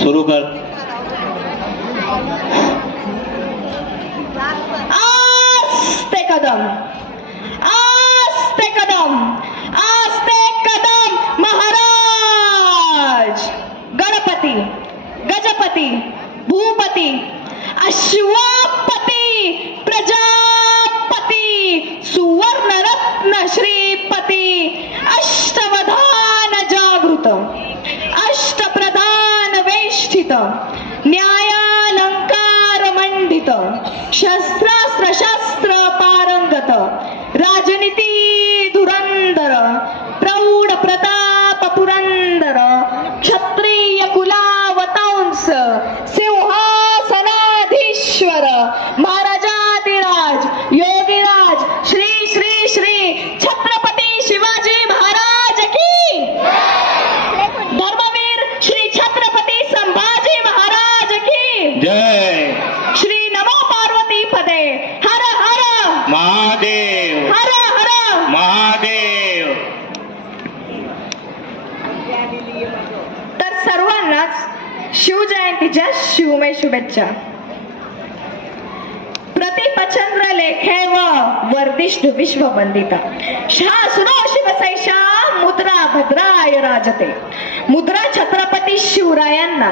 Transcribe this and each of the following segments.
सुरू कर. आस्ते कदम, आस्ते कदम, आस्ते कदम महाराज. गणपती, गजपती, भूपती, अश्वपती, प्रजापती, सुवर्णरत्न श्रीपती, अष्टवधान जागृत, अष्टप्रधान वेष्टित, न्यायालंकार मंडित, शस्त्रास्त्र शस्त्र पारंगत, राजनीती धुरंधर, प्रौढ प्रताप पुरंदर, क्षत्रिय कुलावतांस, सिंहासनाधीश्वर, महाराजाधिराज, योगीराज, श्री श्री श्री छत्रपती शिवाजी महाराज की, धर्मवीर श्री छत्रपती संभाजी महाराज की जय. श्री नमो पार्वती पदे हर हर महादेव, हर हर. महादेव. तर सर्वांनाच शिवजयंतीच्या शिवमय शुभेच्छा. प्रतिपचंद्र लेखे व वर्धिष्णु विश्ववंदिता, शासनो शिवसैषा मुद्रा भद्राय राजते. मुद्रा छत्रपती शिवरायांना,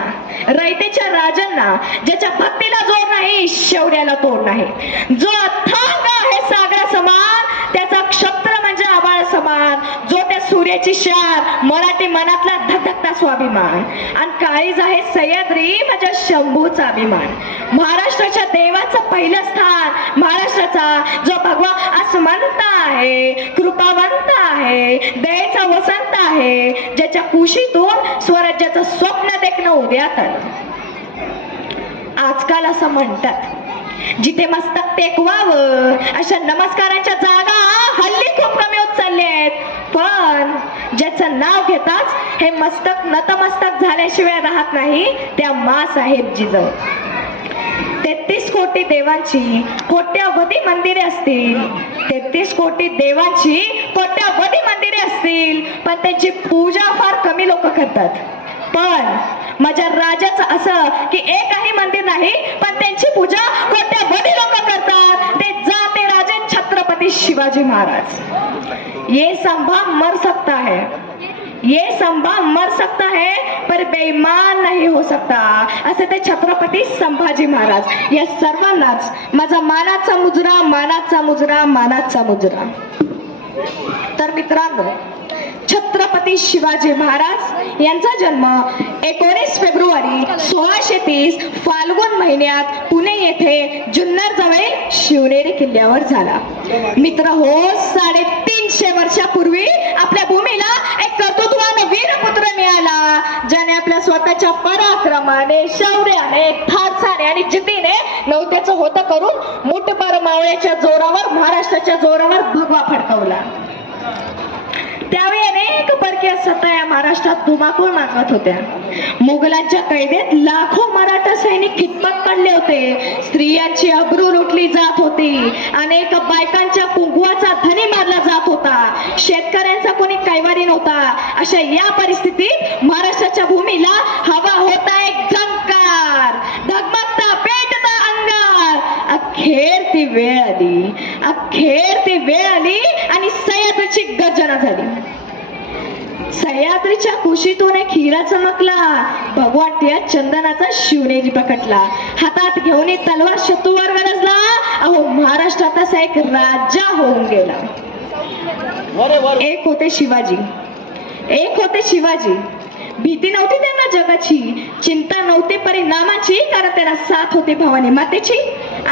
रयतेच्या राजांना, ज्याच्या भक्तीला जोड नाही, शौर्याला तोड नाही, जो अथांग आहे सागरा समान, त्याचा क्षत्र म्हणजे आभाळ समान, जो त्या सूर्याची शार, मराठी मनातला धगधगता स्वाभिमान, आणि काळीज आहे सह्याद्री माझ्या शंभूचा अभिमान. महाराष्ट्राच्या देवाचं पहिलं स्थान, महाराष्ट्राचा जो भगवा आसमंत आहे, कृपावंत आहे, दयेचा वसंत आहे, ज्याच्या कुशीतून स्वराज्याचं स्वप्न देखणं उद्यात आलं. आजकाल असं म्हणतात, जिथे मस्तक टेकवावं अशा नमस्काराच्या जागा हल्ली खूप कमी होत चालले आहेत. पण ज्याचं नाव घेताच हे मस्तक नतमस्तक झाल्याशिवाय राहत नाही, त्या माँसाहेब जिजाऊ. 33 कोटी देवांची कोट्यावधी मंदिरे असतील, 33 कोटी देवांची कोट्यावधी मंदिरे असतील, पण त्यांची पूजा फार कमी लोक करतात. पण माझ्या राजाचं असं की एकही मंदिर नाही, पण त्यांची पूजा कोट्यावधी लोक करतात. ते जाते राजे छत्रपती शिवाजी महाराज. ये संभा मर सकता है, ये संभा मर सकता है, पर बेईमान नहीं हो सकता, असे ते छत्रपती संभाजी महाराज. या सर्वांनाच माझा मानाचा मुजरा, मानाचा मुजरा, मानाचा मुजरा. तर मित्रांनो, छत्रपती शिवाजी महाराज यांचा जन्म 19 फेब्रुवारी 1630 फाल्गुन महिन्यात पुणे येथे जुन्नर जवळ शिवनेरी किल्ल्यावर झाला. मित्र हो, 350 वर्षापूर्वी आपल्या भूमीला एक कर्तृत्वान वीरपुत्र मिळाला, ज्याने आपल्या स्वतःच्या पराक्रमाने, शौर्याने, धाडसाने आणि जिद्दीने नवत्याचं होतं करून मुठभर मावळ्याच्या जोरावर, महाराष्ट्राच्या जोरावर भगवा फडकवला. त्यावेळी अनेक परकीय सत्ता या महाराष्ट्रात धुमाकूळ माजवत होत्या. मुघलांच्या कैदेत लाखो मराठा सैनिक खितपत पडले होते. स्त्रियांची अब्रू लुटली जात होती. अनेक बायकांच्या कुंकवाचा धनी मारला जात होता. शेतकऱ्यांचा कोणी कैवारी नव्हता. अशा या परिस्थितीत महाराष्ट्राच्या भूमीला हवा होता एक झंकार, धगमगता पेटता अंगार. अखेर ती वेळ आली, अखेर ती वेळ आली आणि सह्याद्रीची गर्जना झाली. सह्याद्रीच्या कुशीतून एक हिरा चमकला, भगवाट्या चंदनाचा शिवनेरी प्रकटला. हातात घेऊन तलवार शत्रूवर गरजला. अहो, महाराष्ट्रात असा एक राजा होऊन गेला. एक होते शिवाजी, एक होते शिवाजी. भीती नव्हती त्यांना जगाची, चिंता नव्हती परिणामाची, कारण त्यांना साथ होती भवानी मातेची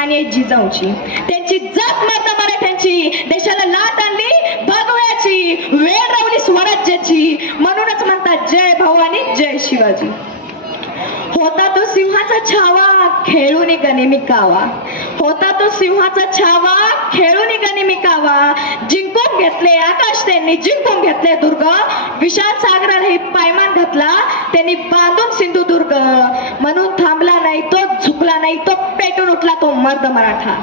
आणि जिजाऊची. त्यांची जात माता मराठ्यांची, देशाला लाट आणली भगव्याची, वेळ रावली स्वराज्याची. म्हणूनच म्हणतात जय भवानी जय शिवाजी. होता तो सिंहाचा छावा, खेळून गनिमी कावा. होता तो सिंहाचा छावा, खेळून गनिमी कावा. जिंकून घेतले आकाश त्यांनी, जिंकून घेतले दुर्ग. विशाल सागरालाही पायमान घातला त्यांनी बांधून सिंधुदुर्ग. म्हणून थांबला नाही तो, झुकला नाही तो, पेटून उठला तो मर्द मराठा.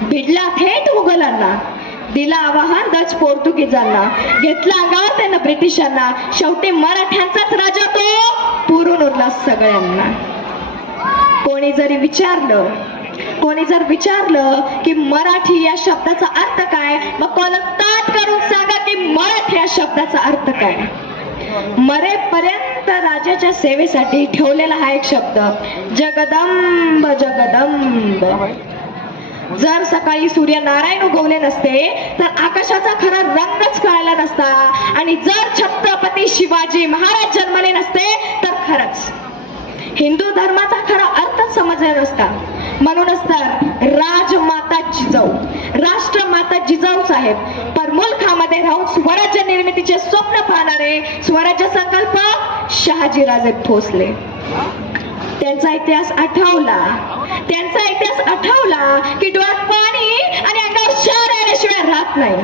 भिडला थेट मुघलांना, दिला आवाहन डच पोर्तुगीजांना, घेतला अंगावर त्यानं ब्रिटिशांना. शेवटी मराठ्यांचाच राजा तो पुरून उरला सगळ्यांना. कोणी जर विचारलं की मराठी या शब्दाचा अर्थ काय, मग कोण ताट करून सांगा की मराठी या शब्दाचा अर्थ काय. मरेपर्यंत राजाच्या सेवेसाठी ठेवलेला हा एक शब्द जगदंब जगदंब. जर सकाळी सूर्यनारायण उगवले नसते तर आकाशाचा खरा रंगच कळाला नसता, आणि जर छत्रपती शिवाजी महाराज जन्मले नसते तर खरंच हिंदू धर्माचा खरा अर्थच समजला नसता. म्हणूनच तर राजमाता जिजाऊ, राष्ट्रमाता जिजाऊ साहेब परमुलखामध्ये राहून स्वराज्य निर्मितीचे स्वप्न पाहणारे स्वराज्य संकल्प शहाजीराजे भोसले. त्यांचा इतिहास आठवला की डोळ्यात पाणी आणि अंगावर शार आल्याशिवाय राहत नाही.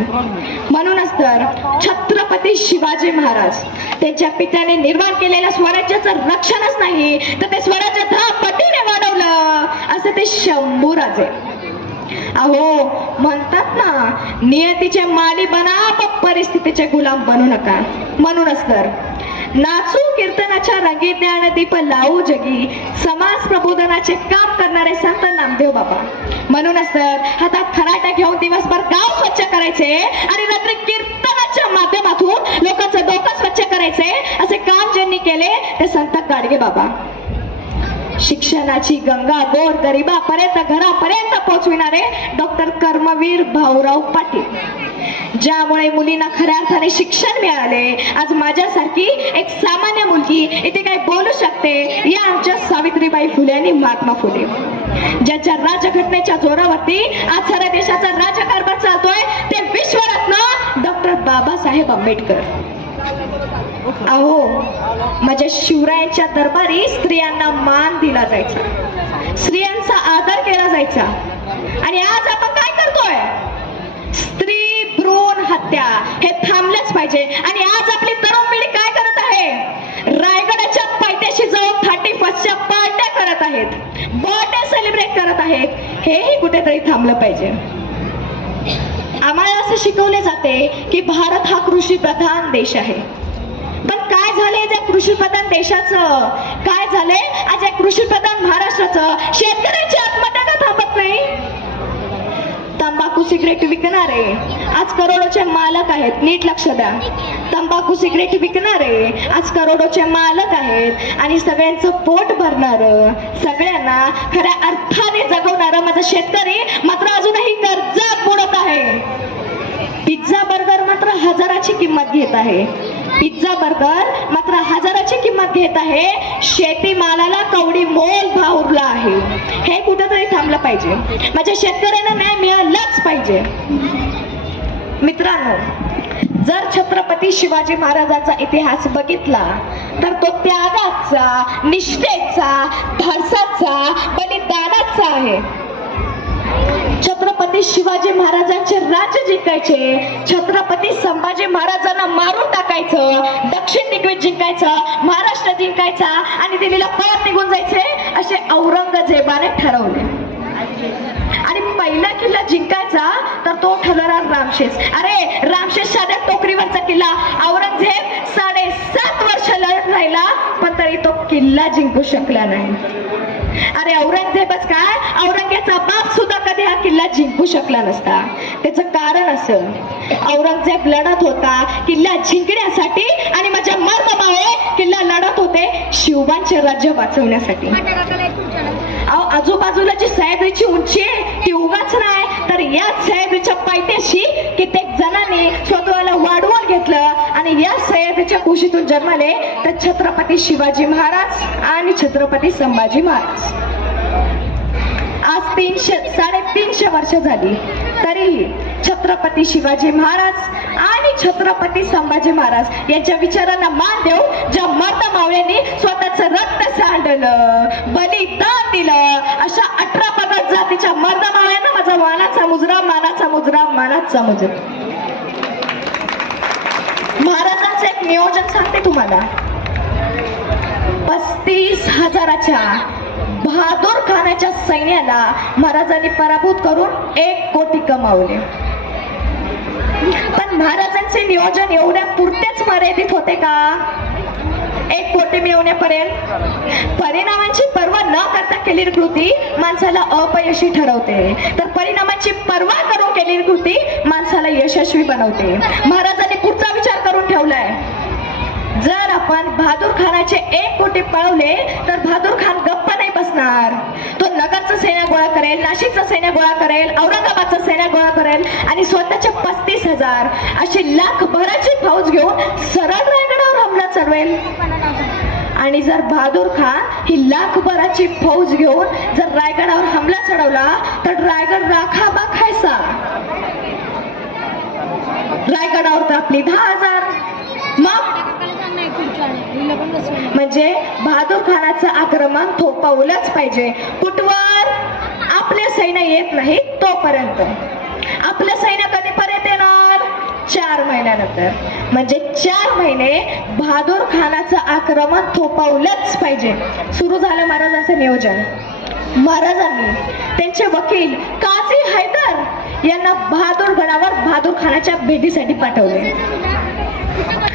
म्हणूनच तर छत्रपती शिवाजी महाराज त्यांच्या पित्याने निर्माण केलेल्या स्वराज्याचं रक्षणच नाही तर ते स्वराज्य 10 पटीने वाढवलं, असं ते शंभूराजे. अहो म्हणतात ना, नियतीचे माली बना पण परिस्थितीचे गुलाम बनू नका. म्हणूनच तर नाचू कीर्तनाच्या रंगी ज्ञानदीप लावू जगी, समाज प्रबोधनाचे काम करणारे संत नामदेव बाबा. म्हणूनच तर हातात खराटा घेऊन दिवसभर गाव स्वच्छ करायचे आणि रात्री कीर्तनाच्या माध्यमातून लोकांचं डोकं स्वच्छ करायचे, असे काम ज्यांनी केले ते संत गाडगे बाबा. शिक्षणाची गंगा गोर गरिबापर्यंत घरापर्यंत पोहोचविणारे डॉक्टर कर्मवीर भाऊराव पाटील. ज्यामुळे मुलींना खऱ्या अर्थाने शिक्षण मिळाले. आज माझ्यासारखी एक सामान्य मुलगी इथे काय बोलू शकते, या आमच्या सावित्रीबाई फुले आणि महात्मा फुले. ज्यांच्या राजघटनेच्या जोरावरती आज साऱ्या देशाचा राजकारभार चालतोय ते विश्वरत्न डॉक्टर बाबासाहेब आंबेडकर. अहो माझ्या शिवरायांच्या दरबारी स्त्रियांना मान दिला जायचा, स्त्रियांचा आदर केला जायचा, आणि आज आपण काय करतोय? स्त्री भ्रूण हत्या हे थांबलंच पाहिजे. आणि आज आपली तरुण पिढी काय करत आहे? रायगडाच्या पायथ्याशी जाऊन 31च्या पार्ट्या करत आहेत, बर्थडे सेलिब्रेट करत आहेत. हेही कुठेतरी थांबलं पाहिजे. आम्हाला असं शिकवले जाते की भारत हा कृषी प्रधान देश आहे. पण काय झालंय त्या कृषी प्रधान देशाचं? काय झालंय आज या कृषी प्रधान महाराष्ट्राचं? शेतकऱ्यांची आत्महत्या का थांबत नाही? तंबाखू सिगरेट विकणारे आज करोडोचे मालक आहेत. नीट लक्ष द्या. तंबाखू सिगरेट विकणारे आज करोडोचे मालक आहेत, आणि सगळ्यांचं पोट भरणार, सगळ्यांना खऱ्या अर्थाने जगवणारा माझा शेतकरी मात्र अजूनही कर्जात बुडत आहे. पिझ्झा बर्गर मात्र 1000ची किंमत घेत आहे. पिझ्झा बर्गर मात्र 1000ची किंमत घेत आहे. शेतीमालाला कवडी मोल भाव उरला आहे. हे कुठेतरी थांबलं पाहिजे. माझ्या शेतकऱ्यांना न्याय मिळालाच पाहिजे. मित्रांनो, जर छत्रपती शिवाजी महाराजांचा इतिहास बघितला तर तो त्यागाचा, निष्ठेचा, धाडसाचा, बलिदानाचा आहे. छत्रपती शिवाजी महाराजांचे राज्य जिंकायचे, छत्रपती संभाजी महाराजांना मारून टाकायचं, दक्षिण दिग्विजय जिंकायचं, महाराष्ट्र जिंकायचा आणि दिल्लीला परत निघून जायचे असे औरंगजेबाने ठरवले. आणि पहिला किल्ला जिंकायचा तर तो ठरवला रामशेष. अरे रामशेष साध्या टोकरीवरचा किल्ला औरंगजेब 7.5 वर्ष लढत राहिला, पण तरी तो किल्ला जिंकू शकला नाही. अरे औरंगजेबच काय, औरंगजेबाचा बाप सुद्धा कधी हा किल्ला जिंकू शकला नसता. त्याचं कारण असं, औरंगजेब लढत होता किल्ला जिंकण्यासाठी आणि माझ्या मर्दमावे किल्ला लढत होते शिवबांचे राज्य वाचवण्यासाठी. आजूबाजूला जी सह्याद्रीची उंची आहे ती उगाच नाही, तर याच सह्याद्रीच्या पायथ्याशी कित्येक जणांनी स्वतःला वाढवून घेतलं आणि या सह्याद्रीच्या कुशीतून जन्मले तर छत्रपती शिवाजी महाराज आणि छत्रपती संभाजी महाराज. आज 350 वर्ष झाली तरीही छत्रपती शिवाजी महाराज आणि छत्रपती संभाजी महाराज यांच्या विचारांना मान देऊ ज्या मर्द मावळ्यांनी स्वतःचं रक्त सांडलं, बलिदान दिलं, अशा 18 पगड जातीच्या मर्द मावळ्यांना माझा मानाचा मुजरा, मानाचा मुजरा, मानाचा मुजरा. महाराजांचं एक नियोजन सांगते तुम्हाला. 35,000च्या बहादूर खानाच्या सैन्याला महाराजांनी पराभूत करून 1 कोटी कमावले. पण महाराजांचे नियोजन एवढ्या पुरतेच मर्यादित होते का? 1 कोटी मिळवण्यापर्यंत परिणामांची पर्वा न करता केलेली कृती माणसाला अपयशी ठरवते, तर परिणामांची पर्वा करून केलेली कृती माणसाला यशस्वी बनवते. महाराजांनी पुढचा विचार करून ठेवलाय, जर आपण बहादूर खानाचे 1 कोटी पळवले तर बहादूर खान गप्प नाही बसणार. तो नगरचं सैन्य गोळा करेल, नाशिकचं सैन्य गोळा करेल, औरंगाबादचं सैन्य गोळा करेल आणि स्वतःचे 35,000 अशी लाखभराची फौज घेऊन सरळ रायगडावर हमला चढवेल. आणि जर बहादूर खान ही लाखभराची फौज घेऊन जर रायगडावर हमला चढवला तर रायगड राखाबाखायचा. रायगडावर तर आपली 10,000. मग म्हणजे बहादूर खानाचं आक्रमण थोपवलंच पाहिजे. कुठवर? आपले सैन्य येत नाही तोपर्यंत. आपलं सैन्य कधी परत येणार? 4 महिन्यानंतर. म्हणजे 4 महिने बहादूर खानाचं आक्रमण थोपवलंच पाहिजे. सुरू झालं महाराजांचं नियोजन. महाराजांनी त्यांचे वकील काझी हैदर यांना बहादूरगडावर बहादूर खानाच्या भेटीसाठी पाठवले.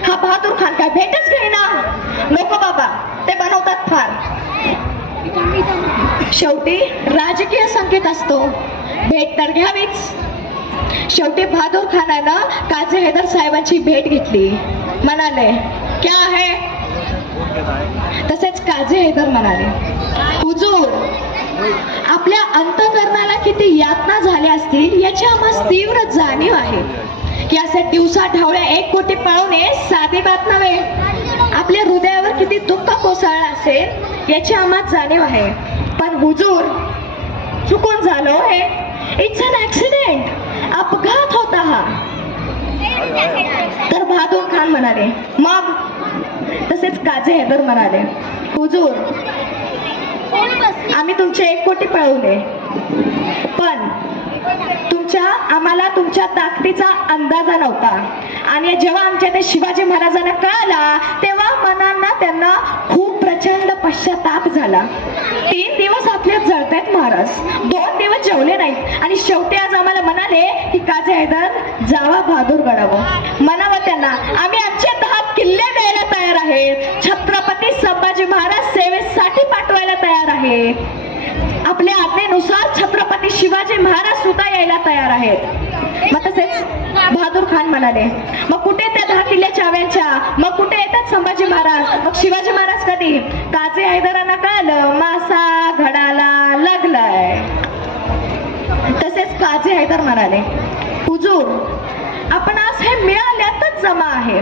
हा बहादूर खान काय भेटच घेईना. नको बाबा, ते बनवतात फार. शेवटी राजकीय संकेत असतो, भेट तर घ्यावीच. शेवटी बहादूर खानानं काझी हैदर साहेबांची भेट घेतली. म्हणाले क्या है? तसेच काझी हैदर म्हणाले, हुजूर, आपल्या अंतःकरणाला किती यातना झाल्या असतील याची आम्हाला तीव्र जाणीव आहे की असे दिवसा ढवळ्या 1 कोटी पळवणे साधी बात नव्हे. आपल्या हृदयावर किती दुःख कोसळलं असेल याची आम्हाला जाणीव आहे. पण हुजूर, चुकून झालो हे. It's an accident. अपघात होता हा. तर बहादूर खान म्हणाले मग? तसेच काझी हैदर म्हणाले, हुजूर, आम्ही तुमचे 1 कोटी पळवले, पण आम्हाला तुमच्या ताकदीचा अंदाजा नव्हता. आणि जेव्हा आमच्या ते शिवाजी महाराजांना कळाला तेव्हा मनांना त्यांना खूप प्रचंड पश्चाताप झाला. 3 दिवस आपले जळतायत महाराज, 2 दिवस जेवले नाहीत आणि शेवटी आज आम्हाला म्हणाले की काझी हैदर जावा बहादूरगडावर. म्हणावं त्यांना, आम्ही आमचे 10 किल्ले द्यायला तयार आहेत. छत्रपती संभाजी महाराज सेवेसाठी पाठवायला तयार आहेत. आपल्या आज्ञेनुसार छत्रपती शिवाजी महाराज सुद्धा यायला तयार आहेत. मग तसेच बहादूर खान म्हणाले, मग कुठे त्या 10 किल्ले चाव्यांच्या? मग कुठे येतात संभाजी महाराज? मग शिवाजी महाराज कधी? काझी हैदरांना कळलं मासा घडाला लागलाय. तसेच काझी हैदर म्हणाले, हुजूर, आपण आज हे मिळाल्यातच जमा आहे.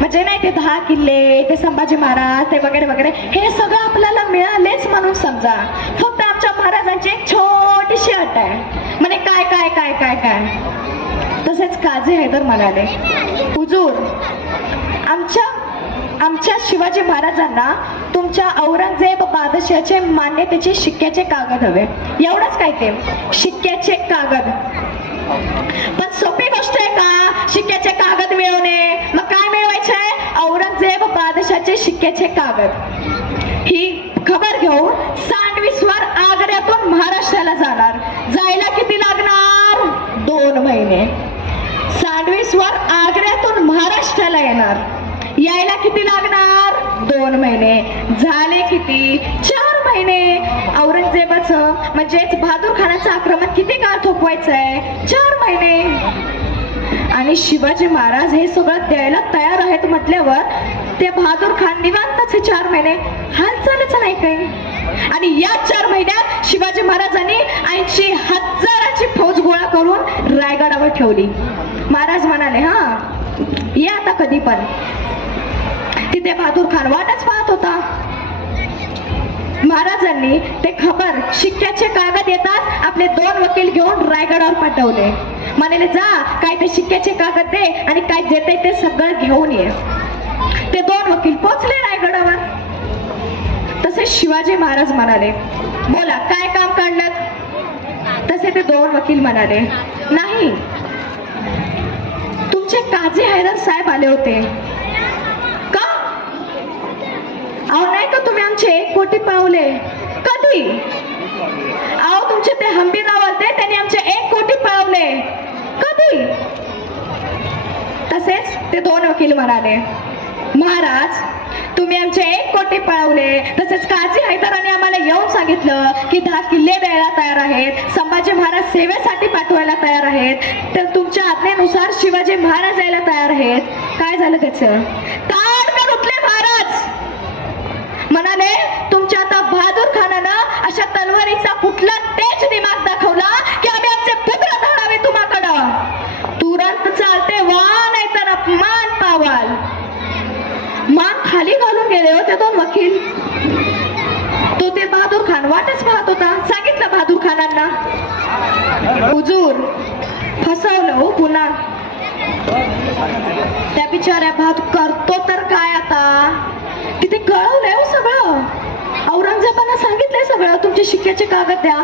म्हणजे नाही ते 10 किल्ले, ते संभाजी महाराज, ते वगैरे वगैरे, हे सगळं आपल्याला मिळालेच म्हणून समजा. फक्त आमच्या महाराजांची एक छोटीशी अट आहे. म्हणे काय काय काय काय काय? तसेच काझी हैदर म्हणाले, हुजूर, आमच्या शिवाजी महाराजांना तुमच्या औरंगजेब बादशाहचे मान्यतेचे शिक्क्याचे कागद हवे. एवढंच काय ते शिक्क्याचे कागद? पण सोपी गोष्ट आहे का शिक्क्याचे कागद मिळवणे? मग काय मिळवायचंय? औरंगजेब बादशाहचे शिक्क्याचे कागद. ही खबर घेऊन सँडविचवर आग्र्यातून महाराष्ट्राला जाणार. जायला किती लागणार? 2 महिने. सँडविचवर आग्र्यातून महाराष्ट्राला येणार. यायला किती लागणार? 2 महिने. झाले किती? 4 महिने. औरंगजेबाचं म्हणजेच बहादूर खानाचं आक्रमण किती काळ थोपवायचंय? 4 महिने. आणि शिवाजी महाराज हे सगळं द्यायला तयार आहेत म्हटल्यावर ते बहादूर खान निवांतच हे 4 महिने हालचालच नाही काही. आणि या 4 महिन्यात शिवाजी महाराजांनी 80,000ची फौज गोळा करून रायगडावर ठेवली. महाराज म्हणाले, हा या आता कधी पण. तिथे बहादूर खान वाटच पाहत होता. महाराजांनी ते खबर शिक्क्याचे कागद येतात आपले 2 वकील घेऊन रायगडावर पाठवले. म्हणाले, जा काय ते शिक्क्याचे कागद दे आणि काय देते ते सगळं घेऊन ये. ते 2 वकील पोचले रायगडावर. तसे शिवाजी महाराज म्हणाले, बोला काय काम काढलं? तसे ते 2 वकील म्हणाले, नाही, तुमचे काझी हैदर साहेब आले होते. का? अहो नाही का तुम्ही आमचे 1 कोटी पळवले? कधी? अहो तुमचे ते हंबीरराव आलते, त्यांनी आमचे 1 कोटी पळवले. कधी? तसेच ते 2 वकील म्हणाले, महाराज तुम्ही आमचे 1 कोटी पळवले. तसेच काझी हैदराने आम्हाला येऊन सांगितलं की 10 किल्ले द्यायला तयार आहेत, संभाजी महाराज सेवेसाठी पाठवायला तयार आहेत, तर तुमच्या आज्ञेनुसार शिवाजी महाराज यायला तयार आहेत. काय झालं त्याचं? ताडकन उठले महाराज. म्हणाले तुमच्या आता बहादूर खानानं अशा तलवारीचा कुठला तेज दिमाग दाखवला की आम्ही आमचे पुत्र धाडावे तुम्हाकडं. तुरंत चालते वा नाही तर अपमान पावाल. मान खाली घालून गेले होते 2 वकील. तो ते बहादूर खान वाटच पाहत होता. सांगितलं बहादूर खानांना, हुजूर फसवलं हो पुन्हा. त्या बिचाऱ्या बहादूर करतो तर काय आता. तिथे कळवलंय हो सगळं. औरंगजेबानं सांगितलंय सगळं, तुमचे शिक्क्याचे कागद द्या.